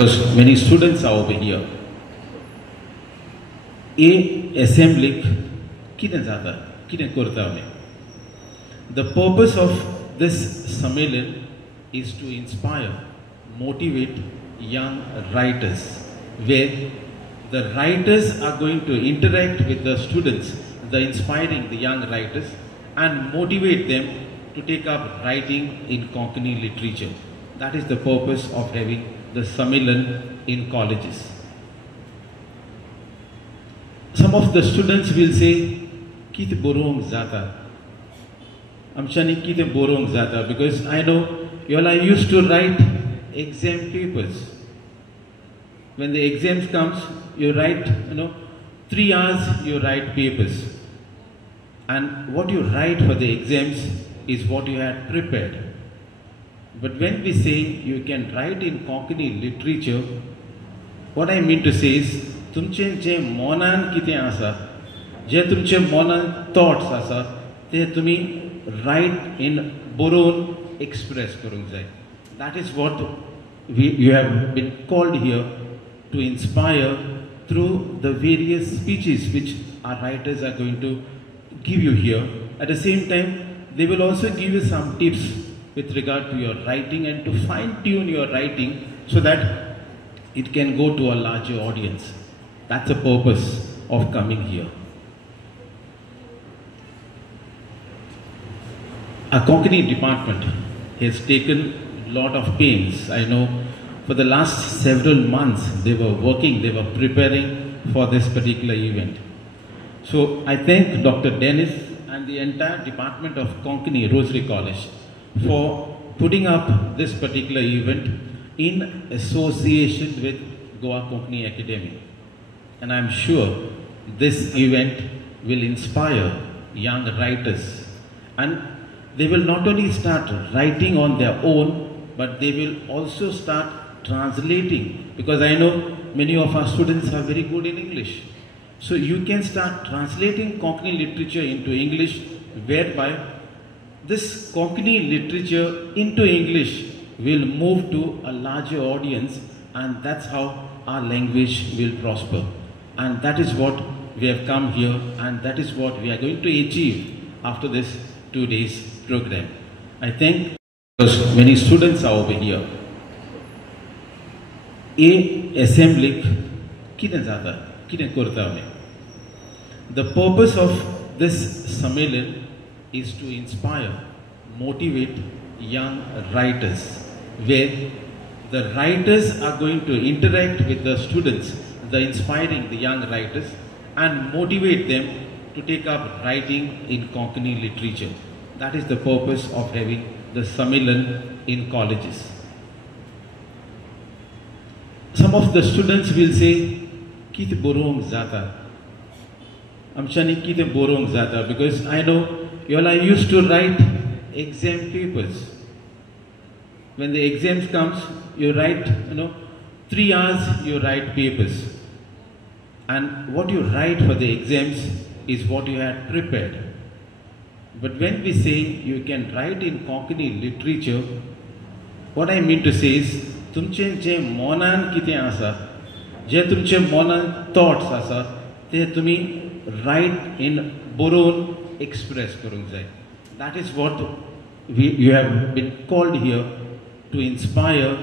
Because many students are over here. A assembly कितें जाता कितें करता आमी. The purpose of this Sammelan is to inspire, motivate young writers, where the writers are going to interact with the students, the inspiring the young writers, and motivate them to take up writing in Konkani literature. That is the purpose of having the Sammelan in colleges. Some of the students will say, "Kite borong zata." Amchani kite borong zata, because I know you all are used to write exam papers. When the exams comes, you write, 3 hours you write papers. And what you write for the exams is what you had prepared. But when we say you can write in Konkani literature, what I mean to say is, तुमचे जे मनान कितें आसा, जे तुमचे मनान thoughts आसा, ते तुमी रायट इन बरोवन एक्सप्रेस करूंक जाय. That is what you have been called here to inspire through the various speeches which our writers are going to give you here. At the same time, they will also give you some tips with regard to your writing and to fine-tune your writing so that it can go to a larger audience. That's the purpose of coming here. Our Konkani department has taken a lot of pains. I know for the last several months they were working, they were preparing for this particular event. So I thank Dr. Dennis and the entire department of Konkani Rosary College for putting up this particular event in association with Goa Konkani Academy. And I'm sure this event will inspire young writers, and they will not only start writing on their own, but they will also start translating, because I know many of our students are very good in English. So you can start translating Konkani literature into English, whereby this Konkani literature into English will move to a larger audience, and that's how our language will prosper. And that is what we have come here, and that is what we are going to achieve after this 2 days program. I think because many students are over here. A assembly कितें जाता कितें करता आमी. The purpose of this Sammelan is to inspire, motivate young writers, where the writers are going to interact with the students, the inspiring the young writers, and motivate them to take up writing in Konkani literature. That is the purpose of having the Sammelan in colleges. Some of the students will say, "Kite borong zata." Amchani kite borong zata, because I know you all are used to write exam papers. When the exams comes, you write, 3 hours you write papers. And what you write for the exams is what you had prepared. But when we say you can write in Konkani literature, what I mean to say is, तुमचे जे मनान कितें आसा, जे तुमचे मनान thoughts आसा, ते तुमी रायट इन बरोवन एक्सप्रेस करूंक जाय. That is what you have been called here to inspire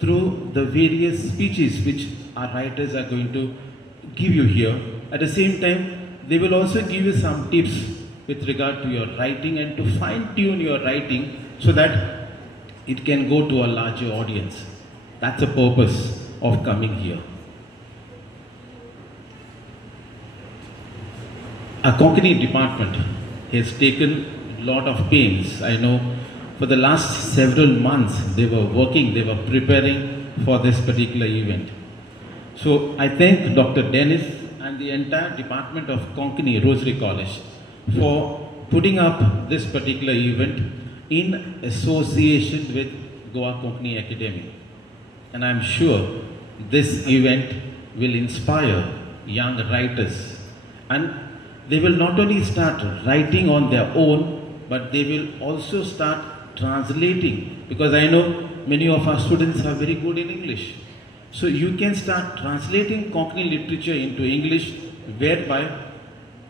through the various speeches which our writers are going to give you here. At the same time, they will also give you some tips with regard to your writing and to fine-tune your writing so that it can go to a larger audience. That's the purpose of coming here. Our Konkani department has taken a lot of pains. I know for the last several months they were working, they were preparing for this particular event. So I thank Dr. Dennis and the entire department of Konkani Rosary College for putting up this particular event in association with Goa Konkani Academy. And I'm sure this event will inspire young writers, and they will not only start writing on their own, but they will also start translating, because I know many of our students are very good in English. So you can start translating Konkani literature into English, whereby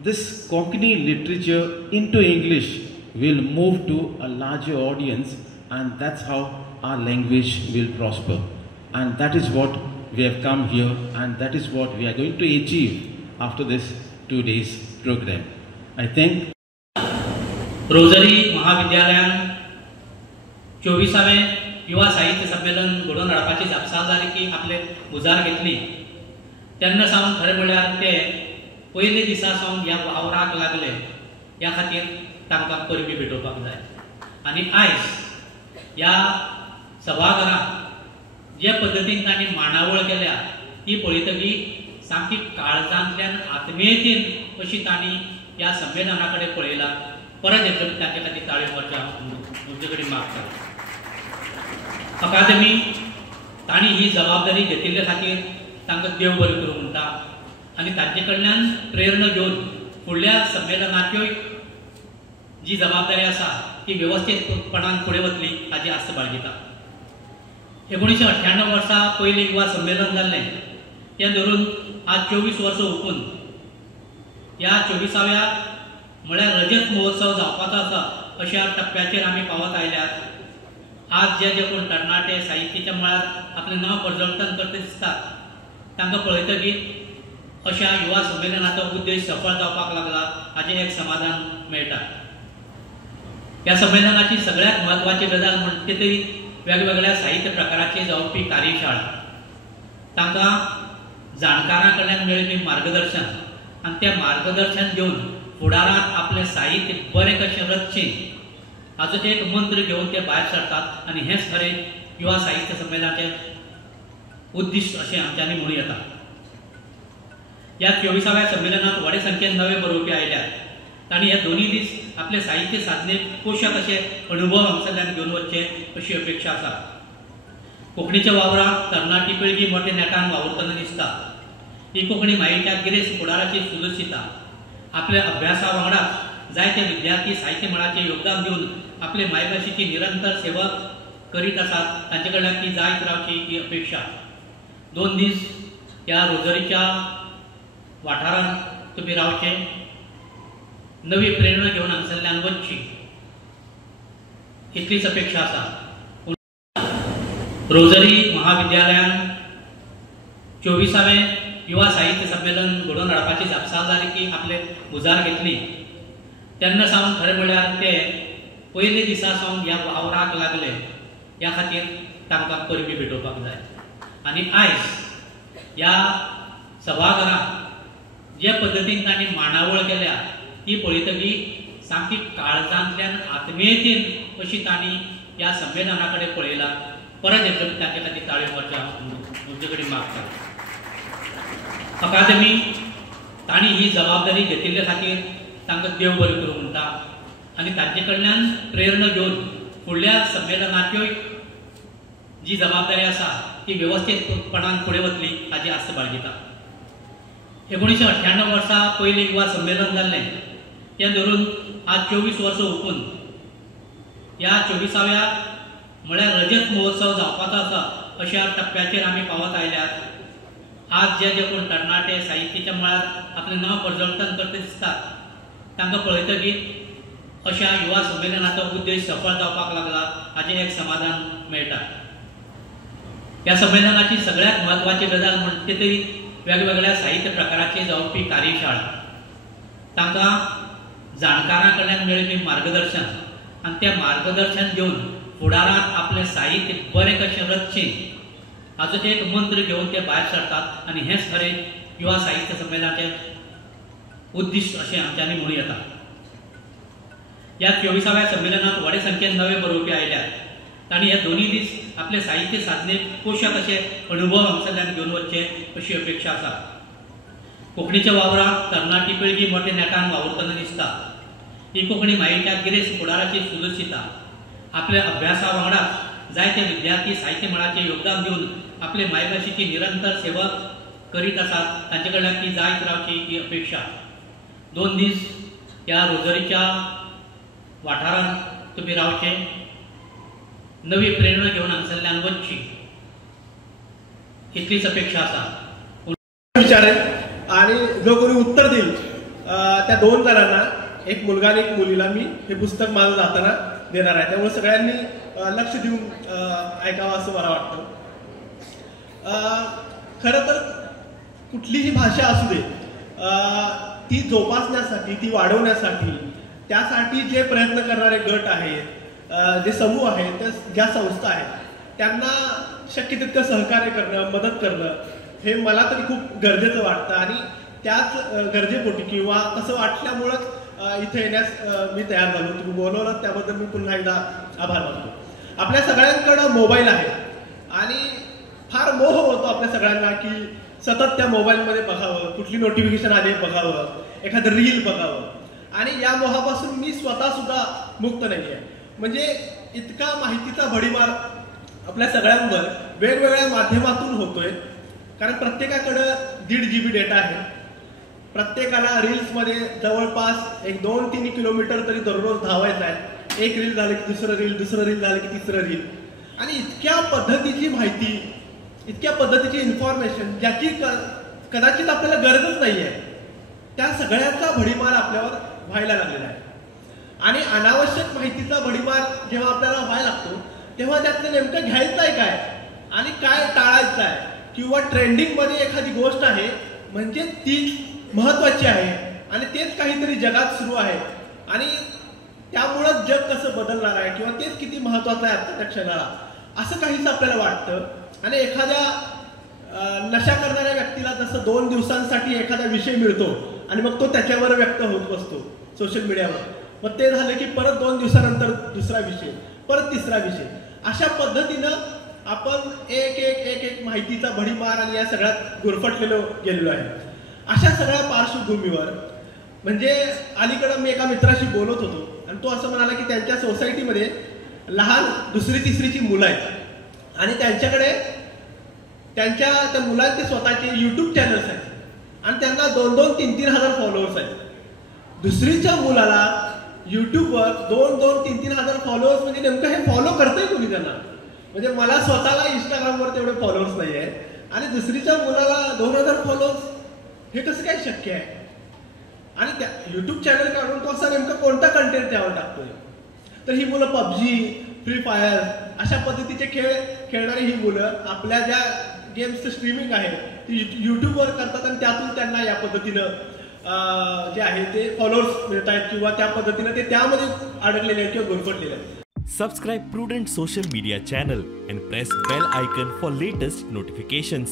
this Konkani literature into English will move to a larger audience, and that's how our language will prosper. And that is what we have come here, and that is what we are going to achieve after this 2 days program. I think Rosary महाविद्यालयान 24वें युवा साहित्य संमेलन घडोवन हाडपाची जापसाल जाली की आपले उजार घेतली तेन्ना सावन खरें म्हळ्यार ते पयले दिसा सावन ह्या वावराक लागले ह्या खातीर तांकां परबी भेटोवपाक जाय. आनी आयज ह्या सभाघरांत जे पद्दतीन तांणी मांडावळ केल्या ती पळयतकीर सामकी काळजांतल्यान आत्मीयतेन अशी तांणी ह्या संमेलना कडेन पळयला. परत एकदा तांचे खातीर ताळयो मारच्यो तुमचे कडेन मागता. अकादमी तांणी ही जबाबदारी घेतिल्ले खातीर तांकां देव बरें करूं म्हणटा आनी तांचे कडल्यान प्रेरणा घेवन फुडल्या संमेलनाच्योय जी जबाबदारी आसा ती वेवस्थीतपणान फुडें वतली हाची आस्त बाळगिता. 1998 वर्सा पयलें युवा संमेलन जाल्लें तें धरून आज 24 वर्सां हुपून ह्या 24व्या म्हळ्यार रजत महोत्सव जावपाचो आसा अशा टप्प्याचेर आमी पावत आयल्यात. आज जे कोण तरणाटे साहित्याच्या मळार आपलें नांव परजळटन करता दिसतात तांकां पळयतकीर अशा युवा संमेलनाचो उद्देश सफळ जावपाक लागला हाचें एक समाधान मेळटा. ह्या संमेलनाची सगळ्यात म्हत्वाची गजाल म्हणटा तरी वेगवेगळ्या साहित्य प्रकाराची जावपी कार्यशाळा तांकां जाणकारां कडल्यान मेळपी मार्गदर्शन आनी तें मार्गदर्शन घेवन फुडाराक आपलें साहित्य बरें कशें रचचें हाचो एक मंत्र घेवन ते भायर सरतात आनी हेंच खरें युवा साहित्य संमेलनाचें उद्दिश्ट अशें आमच्यांनी म्हणूं येता. ह्या 24व्या संमेलनात व्हडे संख्येन नवे बरोवपी आयल्यात. तांणी हे दोनूय दीस आपले साहित्य साधने पोशक अशे अनुभव हांगसरल्यान घेवन वचचे अशी अपेक्षा आसा. कोंकणीच्या वावरांत तरणाटी पिळगी मोठ्या नेटान वावुरतना दिसता. ही कोंकणी मायेच्या गिरेस्त फुडाराची सुलक्षिता आपल्या अभ्यासा वांगडाच जायते विद्यार्थी साहित्य मळाचें योगदान दिवन आपले मायभाशेची निरंतर सेवा करीत आसात तांचे कडल्यान ती जायत रावची ही अपेक्षा. 2 दीस ह्या रोजरीच्या वाठारांत तुमी रावचे, नवी प्रेरणा घेवन हांगसरल्यान वचची इतलीच अपेक्षा आसा. रोजरी महाविद्यालयान 24वें युवा साहित्य संमेलन घडोवन हाडपाची जापसाल जाली की आपले उजार घेतली तेन्ना सावन खरें म्हळ्यार ते पयले दिसा सावन ह्या वावराक लागले ह्या खातीर तांकां परबी भेटोवपाक जाय. आनी आयज ह्या सभाघरांत जे पद्दतीन तांणी मांडावळ केल्या ती पळयतकीर सामकी काळजांतल्यान आत्मीयतेन अशी तांणी ह्या संमेलना कडेन पळयला. परत एकदा तांचे खातीर ताळयो मारच्यो तुमचे कडेन मागता. अकादमी तांणी ही जबाबदारी घेतिल्ले खातीर तांकां देव बरें करूं म्हणटा आनी तांचे कडल्यान प्रेरणा घेवन फुडल्या संमेलनाच्योय जी जबाबदारी आसा ती वेवस्थीतपणान फुडें वतली हाची आस्त बाळगिता. 1998 वर्सा पयलें युवा संमेलन जाल्लें तें धरून आज 24 वर्सां हुपून ह्या 24व्या म्हळ्यार रजत महोत्सव जावपाचो आसा अशा टप्प्याचेर आमी पावत आयल्यात. आज जे कोण तरणाटे साहित्याच्या मळार आपलें नांव परजळटन करता दिसतात तांकां पळयतकीर अशा युवा संमेलनाचो उद्देश सफळ जावपाक लागला हाचें एक समाधान मेळटा. ह्या संमेलनाची सगळ्यात म्हत्वाची गजाल म्हणटा तरी वेगवेगळ्या साहित्य प्रकाराची जावपी कार्यशाळा तांकां जाणकारां कडल्यान मेळपी मार्गदर्शन आनी तें मार्गदर्शन घेवन फुडाराक आपलें साहित्य बरें कशें रचचें हाचो एक मंत्र घेवन ते भायर सरतात आनी हेंच खरें युवा साहित्य संमेलनाचें उद्दिश्ट अशें आमच्यांनी म्हणूं येता. ह्या 24व्या संमेलनात व्हडे संख्येन नवे बरोवपी आयल्यात. तांणी हे दोनूय दीस आपले साहित्य साधने पोशक अशे अनुभव हांगसरल्यान घेवन वचचे अशी अपेक्षा आसा. कोंकणीच्या वावरांत तरणाटी पिळगी मोठ्या नेटान वावुरतना दिसता. ही कोंकणी मायेच्या गिरेस्त फुडाराची सुलक्षिता आपल्या अभ्यासा वांगडाच जायते विद्यार्थी साहित्य मळाचें योगदान दिवन आपले मायभाशेची निरंतर सेवा करीत आसात तांचे कडल्यान ती जायत रावची ही अपेक्षा. 2 दीस ह्या रोजरीच्या वाठारांत तुमी रावचे, नवी प्रेरणा घेवन हांगसरल्यान वचची इतलीच अपेक्षा असा. विचारेल आणि जो कोणी उत्तर देईल त्या 2 जणांना, एक मुलगा आणि एक मुलीला, मी हे पुस्तक माझं जाताना देणार आहे. त्यामुळे सगळ्यांनी लक्ष देऊन ऐकावं असं मला वाटतं. खरं तर कुठलीही भाषा असू दे, ती जोपासण्यासाठी, ती वाढवण्यासाठी, त्यासाठी जे प्रयत्न करणारे गट आहेत, जे समूह आहेत, ज्या संस्था आहेत, त्यांना शक्य तितकं सहकार्य करणं, मदत करणं हे मला तरी खूप गरजेचं वाटतं. आणि त्याच गरजेपोटी किंवा तसं वाटल्यामुळंच इथे येण्यास मी तयार झालो. तुम्ही बोलवलं त्याबद्दल मी पुन्हा एकदा आभार मानतो. आपल्या सगळ्यांकडं मोबाईल आहे आणि फार मोह होतो आपल्या सगळ्यांना की सतत त्या मोबाईलमध्ये बघावं, कुठली नोटिफिकेशन आली बघावं, एखादं रील बघावं. आणि या मोहापासून मी स्वतः सुद्धा मुक्त नाही आहे. म्हणजे इतका माहितीचा भडीमार आपल्या सगळ्यांवर वेगवेगळ्या माध्यमातून होतोय. कारण प्रत्येकाकडं 1.5 GB डेटा आहे. प्रत्येकाला रील्समध्ये जवळपास एक 2-3 किलोमीटर तरी दररोज धावायचं आहे. एक रील झालं की दुसरं रील, दुसरं रील झालं की तिसरं रील. आणि इतक्या पद्धतीची माहिती, इतक्या पद्धतीची इन्फॉर्मेशन ज्याची कदाचित आपल्याला गरजच नाही आहे, त्या सगळ्याचा भडीमार आपल्यावर व्हायला लागलेला आहे. आणि अनावश्यक माहितीचा भडीमार जेव्हा आपल्याला व्हायला लागतो तेव्हा त्यातलं नेमकं घ्यायचं आहे काय आणि काय टाळायचं आहे, किंवा ट्रेंडिंगमध्ये एखादी गोष्ट आहे म्हणजे ती महत्त्वाची आहे आणि तेच काहीतरी जगात सुरू आहे आणि त्यामुळंच जग कसं बदलणार आहे किंवा तेच किती महत्त्वाचं आहे आत्ताच्या क्षणाला, असं काहीच आपल्याला वाटतं. आणि एखाद्या नशा करणाऱ्या व्यक्तीला जसं 2 दिवसांसाठी एखादा विषय मिळतो आणि मग तो त्याच्यावर व्यक्त होत बसतो सोशल मीडियावर, मग ते झालं की परत 2 दिवसानंतर दुसरा विषय, परत तिसरा विषय. अशा पद्धतीनं आपण एक माहितीचा भडीमार आणि या सगळ्यात गुरफटलेलो गेलेलो आहे. अशा सगळ्या पार्श्वभूमीवर म्हणजे अलीकडं मी एका मित्राशी बोलत होतो आणि तो असं म्हणाला की त्यांच्या सोसायटीमध्ये लहान 2री-3रीची मुलं आहेत आणि त्यांच्याकडे त्या मुलांचे स्वतःचे YouTube चॅनल्स आहेत आणि त्यांना 2-2, 3-3 हजार फॉलोअर्स आहेत. 2रीच्या मुलाला YouTubeवर 2-2, 3-3 हजार फॉलोअर्स म्हणजे नेमकं हे फॉलो करतंय कोणी त्यांना? म्हणजे मला स्वतःला इंस्टाग्रामवर तेवढे फॉलोअर्स नाही आहे आणि 2रीच्या मुलाला 2000 फॉलोअर्स, हे कसं काय शक्य आहे? आणि त्या YouTube चॅनल काढून तो असा नेमका कोणता कंटेंट त्यावर टाकतोय? तर ही मुलं PUBG, फ्री फायर अशा पद्धतीचे खेळ खेळणारी ही मुलं आपल्या ज्या गेम्सचं स्ट्रीमिंग आहे ती YouTubeवर करतात आणि त्यातून त्यांना या पद्धतीनं जे आहे ते फॉलोअर्स मिळत आहेत किंवा त्या पद्धतीनं ते त्यामध्ये अडकलेले आहेत किंवा गुरफटलेले आहेत. Subscribe Prudent social media channel and press bell icon for latest notifications.